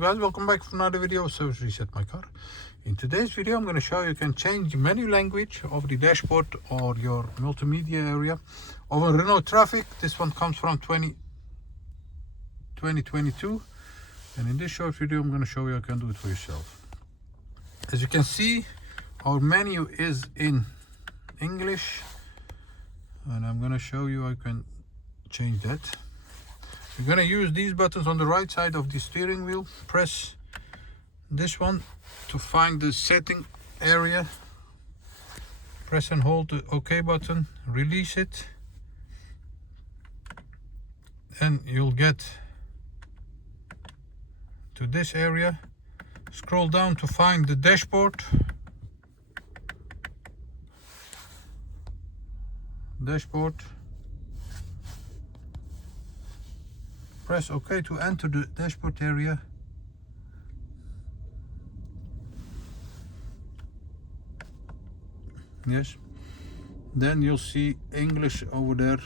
Guys, welcome back for another video of Service Reset My Car. In today's video I'm going to show you can change the menu language of the dashboard or your multimedia area of a Renault Trafic. This one comes from 2022, and in this short video I'm going to show you how you can do it for yourself. As you can see, our menu is in English, and I'm going to show you how you can change that. You're going to use these buttons on the right side of the steering wheel. Press this one to find the setting area. Press and hold the OK button, release it, and you'll get to this area. Scroll down to find the dashboard. Press OK to enter the dashboard area. Yes. Then you'll see English over there.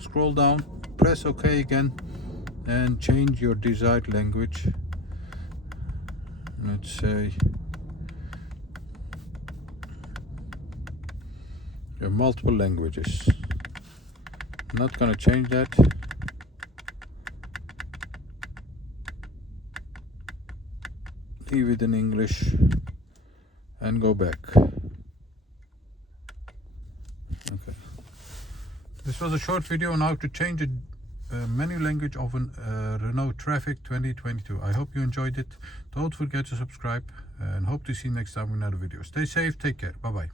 Scroll down, press OK again, and change your desired language. Let's say your multiple languages. I'm not gonna change that. Leave it in English and go back. Okay. This was a short video on how to change the menu language of a Renault Trafic 2022. I hope you enjoyed it. Don't forget to subscribe and hope to see you next time in another video. Stay safe, take care, bye bye.